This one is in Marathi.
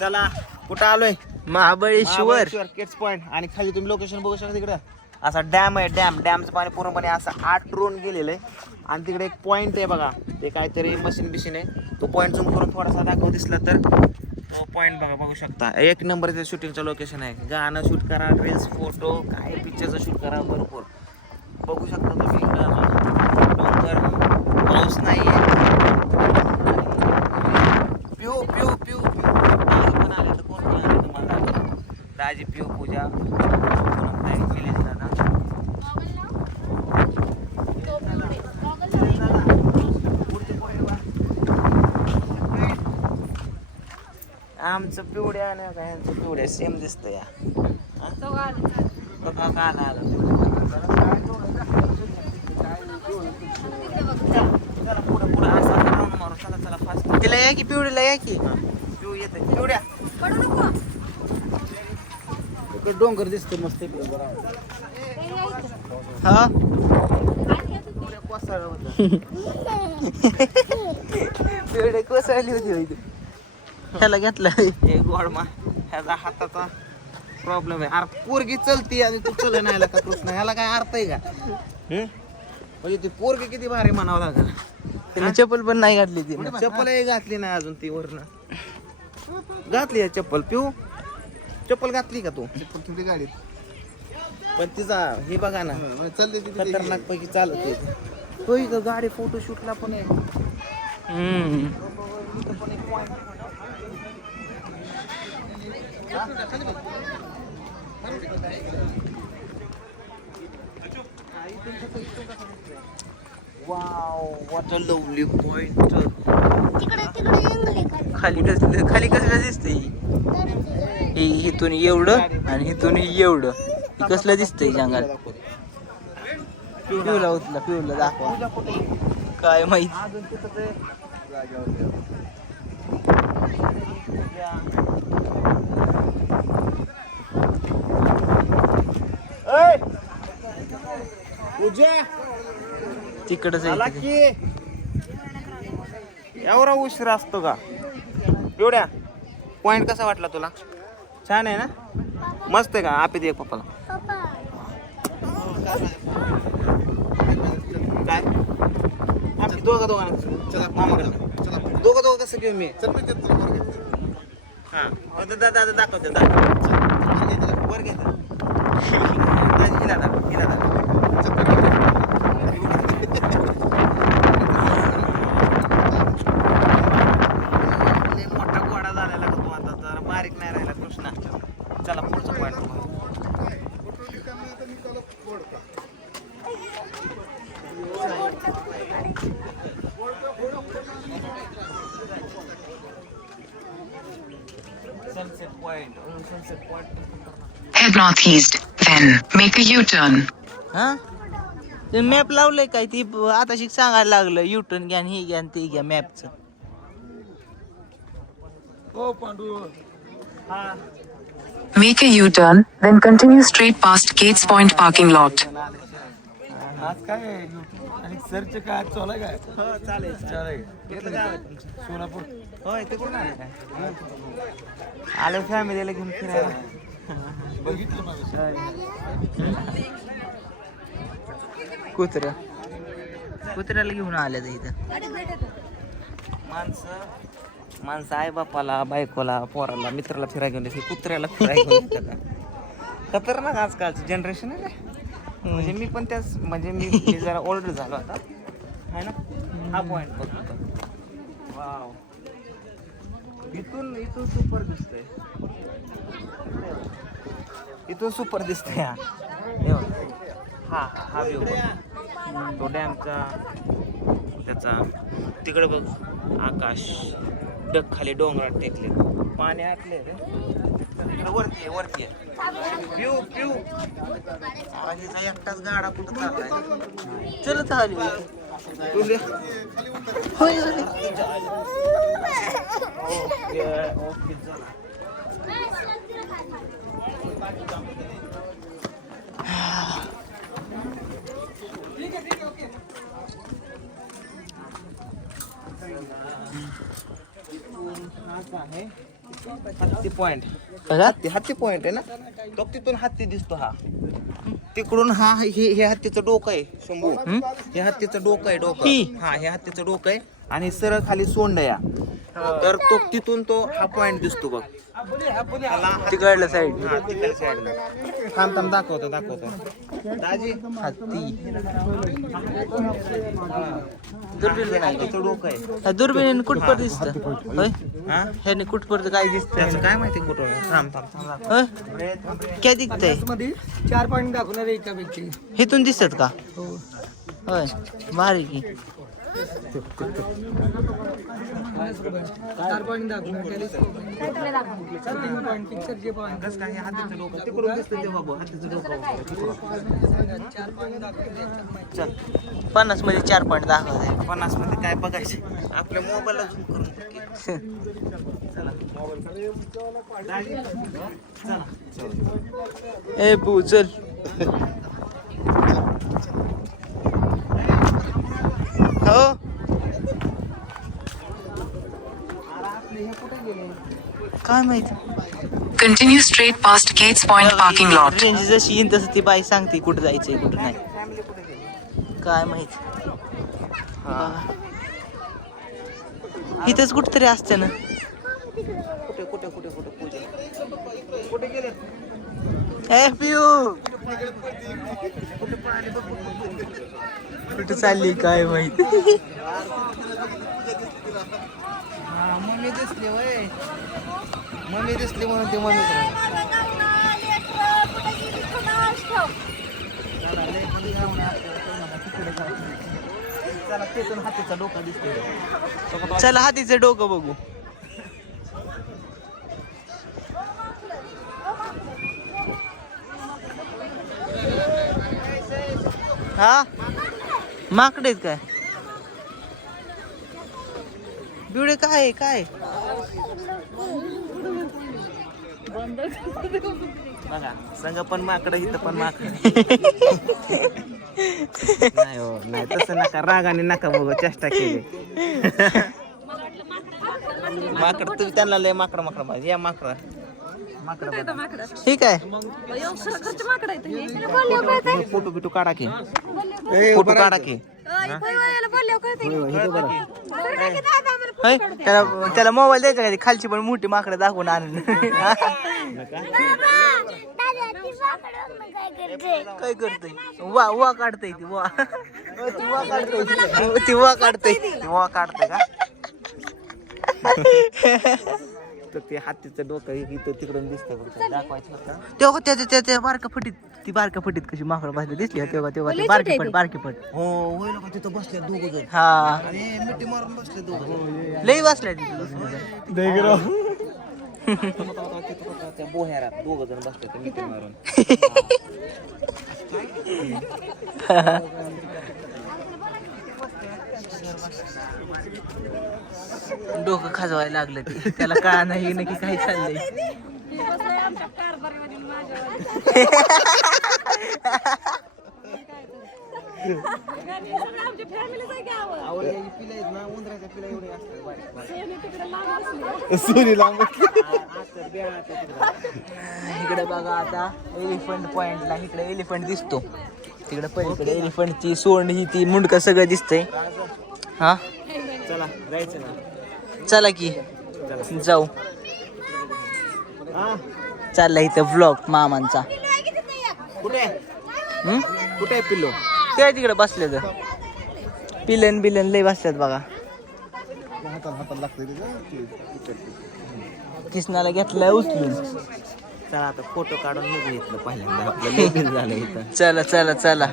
चला कुठं आलोय? महाबळेश्वर. किड्स पॉइंट आणि खाली तुम्ही लोकेशन बघू शकता तिकडं. असा डॅम आहे डॅम डॅमचं पाणी पूर्णपणे असं आठ रोन गेलेलं आहे. आणि तिकडे एक पॉइंट आहे बघा. ते काहीतरी मशीन बिशीन आहे. तो पॉइंट झूम करून थोडासा दाखव दिसला तर. तो पॉइंट बघा बघू शकता. एक नंबर इथे शूटिंगचं लोकेशन आहे. गाणं शूट करा रील्स फोटो काय पिक्चरचं शूट करा भरपूर. बघू शकता तुम्ही इकडं. डोंगर. पाऊस नाही पिऊ पिऊ पिऊ पिऊ आज पण आले तर कोण कोण आले तुम्हाला दाखवतो. पिऊ पूजा. पूनमताई, आमचं पिवड्या आणि काय यांचं पिवड्या सेम दिसतं या हा? बघा का आला आला चला पुढं पुढं. असं असं राऊंड मारू. चला चला फास्ट तिला या की पिवडीला या की? पिऊ येते पिवड्या इकडे डोंगर दिसतो मस्त इकडे बरं हा? पिवड्या कोसळलं होतं. ह्याला घेतला. हे गोडमा ह्याचा हाताचा प्रॉब्लेम आहे. अरे पोरगी चलती आणि तू चल नाही का कृष्ण? ह्याला काय अर्थ आहे का? हं? म्हणजे ती पोरगी किती भारी म्हणावं लागेल. तिने चप्पल पण नाही घातली तिने चप्पलही घातली नाही अजून ती वरनं. घातली आहे चप्पल पिऊ. चप्पल घातली का तू तुमची गाडीत पण तिचा हे बघा ना म्हणजे चालली तिथे खतरनाक पैकी चालत. होय इथं गाडी फोटो शूटला पण आहे. इथं पण एक point. Wow what a lovely point. तिकडे तिकडे का खाली कसलं खाली कसलं दिसतंय ही? इथून एवढं आणि इथून एवढं. कसलं दिसतंय जंगल? पिवला उचला पिवला दाखवा. काय माहीत? तिकडच आहे एवढा उशीर असतो का? एवढ्या? पॉइंट कसा वाटला तुला? छान आहे ना? मस्त आहे का? आपी दे पप्पाला. पप्पा काय दोघं दोघांना मामाकडे. दोघं दोघं कसं घेऊ मी. हा. दादा दादा दाखवते दाखव Head northeast, then make a U-turn. हा ते मॅप लावलंय काय ती आता शिक सांगायला लागलं युटर्न घ्या आणि हे घ्या आणि ते घ्या मॅपचं हो पांडू हा Make a U-turn, then continue straight past Gates Point parking lot. आज काय आणि सर्च काय आज चालू आहे काय? हो चालेल चालेल? सोलापूर. होय ते कुठून आले? काय आलं फॅमिलीला घेऊन फिरायला. बघितलं माझं कुत्रा. कुत्र्याला घेऊन आल्या इथं. माणसं. माणसं आई बापाला बायकोला पोराला मित्राला फिरायला घेऊन कुत्र्याला फिरायला घेऊन खतरनाक आजकालची जनरेशन आहे. म्हणजे मी पण त्याच म्हणजे मी मी जरा ओल्ड झालो आता. आहे ना? हा पॉइंट बघतो. वाव इथून इथून सुपर दिसतंय. इथून सुपर दिसतंय हा. हे. हा हा व्ह्यू तो डॅमचा त्याचा. तिकडे बघ. आकाश. डग खाली डोंगरात टेकले पाणी आटले रे. तिकडे वरती आहे वरती आहे. पिऊ पिऊ. हिचा एकटाच गाडा कुठं चाललाय? चलत आली. होय. हा आहे. हत्ती पॉइंट हत्ती हत्ती पॉइंट आहे ना? तो तिथून हत्ती दिसतो हा. तिकडून हा हे हे हत्तीचं डोकं आहे शंभू. हे हत्तीचं डोकं आहे डोकं. ही. हा हत्तीचं डोकं आहे. आणि सरळ खाली सोंड या. तर तो तिथून तो हा पॉइंट दिसतो बघ. तिकडल्या साईड हा, तिकडच्या साईडला. थांब थांब दाखवतो दाखवतो. दाजी हत्ती दुर्बीण हत्तीचं डोकं आहे. दुर्बीण कुठपर्यंत दिसत? होय? हा? ह्याने कुठपर्यंत काय दिसतंय? त्याचं काय माहिती कुठं आहे? थांब थांब थांब. दाखव. होय. काय दिसतंयमध्ये चार पॉईंट दाखवणार एकापैकी हेतून दिसत का? होय. भारी की. चल पन्नासमध्ये चार पॉईंट दाखवत पन्नासमध्ये काय बघायचं आपल्या मोबाईलला झूम करून. चला. ए पू चल काय माहीत? Continue straight past Gates Point parking lot. Range जशी येईन तसं ती बाई सांगते कुठं जायचंय कुठं नाही. काय माहीत? इथंच कुठतरी असतं ना. कुठे कुठे कुठे कुठे पूजा? कुठे गेले? कुठं चालली काय माहीत? मम्मी दिसली वय. मम्मी दिसली म्हणून ते मम्मी चला तिथून हातीचा डोका चला हातीचं डोकं बघू. हा? माकडेच काय? बिवडे काय आहे, काय? बघा संग पण माकडं इथं पण माकडं. नाही हो नाही तसं नका रागाने नका बघू चेष्टा केली. माकड तुम्ही त्यांना लय माकड माकड पाहिजे. या माकड. माकड ठीक आहे. फोटो बिटो काढा की. फोटो काढा की. त्याला त्याला मोबाईल द्यायचा का? ती खालची पण मोठी माकडं दाखवून आणून काय करतोय? वा वा काढतय ती वा. ती वा काढतय. ती वा काढतय. तेव्हा काढते का? तर ते हातीचं डोकं इथं तिकडून दिसतंय बघ दाखवायचं होतं तेव्हा त्या त्या त्या बारका फटीत ती बारका फटीत कशी माकडं बसली दिसली का तेव्हा तेव्हा ती बारकी फट बारकी फट. हो होय ना तिथं बसले दोघ जण. हा. अरे मिठी मारून बसले दोघ लई वाचल्या तिथे. त्या बोह्यारात दोघ जण बसले ते मिठी मारून. डोकं खाजवायला लागलं ते. त्याला कळा नाही नक्की काय चाललंय. लांब. इकडे बघा आता एलिफंट पॉइंटला इकडे एलिफंट दिसतो. तिकडे पलीकडे एलिफंटची सोंड ही ती मुंडकं सगळं दिसतंय. हा? चला जायचं ना. चला की जाऊ. चालला इथं व्लॉग मामांचा. कुठे? पिल्लो? ते तिकडे बसले तर पिलन बिलन लय बसतात बघा. किसनाला घेतलाय उचलून. चला आता फोटो काढून निघू इथलं पहिल्यांदा. झालं इथं. चला चला चला.